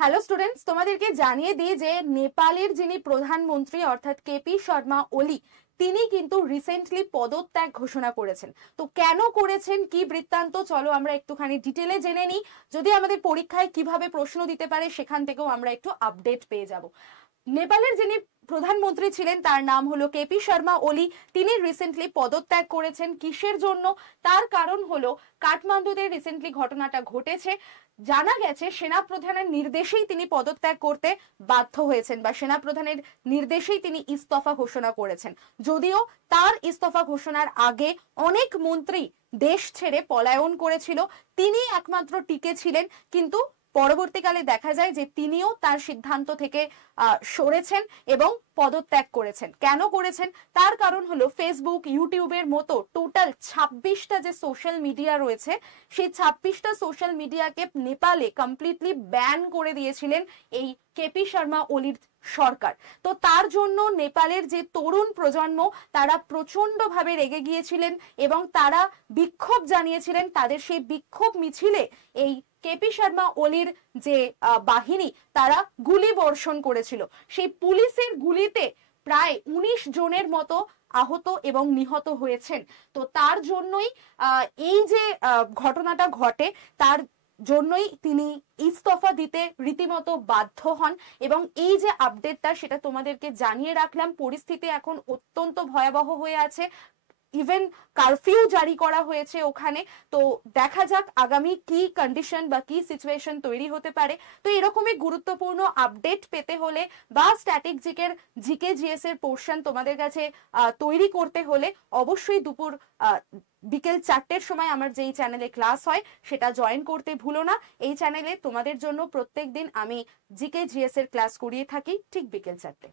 Hello students, তোমাদেরকে জানিয়ে দিই যে নেপালের যিনি প্রধানমন্ত্রী অর্থাৎ কেপি শর্মা ওলি তিনি কিন্তু রিসেন্টলি পদত্যাগ ঘোষণা করেছেন। তো কেন করেছেন, কি বৃত্তান্ত, চলো আমরা একটুখানি ডিটেলে জেনে নিই। যদি আমাদের পরীক্ষায় কিভাবে প্রশ্ন দিতে পারে সেখান থেকেও আমরা একটু আপডেট পেয়ে যাব। নেপালের যিনি প্রধানমন্ত্রী ছিলেন তার নাম হলো কেপি শর্মা ওলি। তিনি রিসেন্টলি পদত্যাগ করেছেন। কিসের জন্য? তার কারণ হলো কাঠমান্ডুতে রিসেন্টলি ঘটনাটা ঘটেছে। জানা গেছে সেনাপ্রধানের নির্দেশেই তিনি পদত্যাগ করতে বাধ্য হয়েছেন বা সেনাপ্রধানের নির্দেশেই তিনি ইস্তফা ঘোষণা করেছেন। যদিও তার ইস্তফা ঘোষণার আগে অনেক মন্ত্রী দেশ ছেড়ে পলায়ন করেছিল, তিনি একমাত্র টিকে ছিলেন। কিন্তু পরবর্তীকালে দেখা যায় যে তিনিও তার সিদ্ধান্ত থেকে সরেছেন এবং পদত্যাগ করেছেন। কেন করেছেন? তার কারণ হলো ফেসবুক, ইউটিউবের মতো টোটাল 26টা যে সোশ্যাল মিডিয়া রয়েছে, সেই 26টা সোশ্যাল মিডিয়াকে নেপালে কমপ্লিটলি ব্যান করে দিয়েছিলেন এই কেপি শর্মা ওলির সরকার। তো তার জন্য নেপালের যে তরুণ প্রজন্ম তারা প্রচন্ড ভাবে রেগে গিয়েছিলেন এবং তারা বিক্ষোভ জানিয়েছিলেন। তাদের সেই বিক্ষোভ মিছিলে এই কেপি শর্মা ওলির যে বাহিনী তারা গুলি বর্ষণ করেছিল। সেই পুলিশের গুলিতে প্রায় 19 জনের মতো আহত এবং নিহত হয়েছেন। তো তার জন্যই এই যে ঘটনাটা ঘটে তার জন্যই তিনি ইস্তফা দিতে রীতিমতো বাধ্য হন। এবং এই যে আপডেটটা সেটা তোমাদেরকে জানিয়ে রাখলাম। পরিস্থিতি এখন অত্যন্ত ভয়াবহ হয়ে আছে, ইভেন কারফিউ জারি করা হয়েছে ওখানে। তো দেখা যাক আগামী কি কন্ডিশন বা কি সিচুয়েশন তৈরি হতে পারে। তো এরকমই গুরুত্বপূর্ণ আপডেট পেতে হলে বা স্ট্যাটিক জিকে জিএস এর পোর্শন তোমাদের কাছে তৈরি করতে হলে অবশ্যই বিকেল 4টের সময় আমার যেই চ্যানেলে ক্লাস হয় সেটা জয়েন করতে ভুলো না। এই চ্যানেলে তোমাদের জন্য প্রত্যেক দিন আমি জিকে জিএস এর ক্লাস করিয়ে থাকি ঠিক বিকেল 4টে।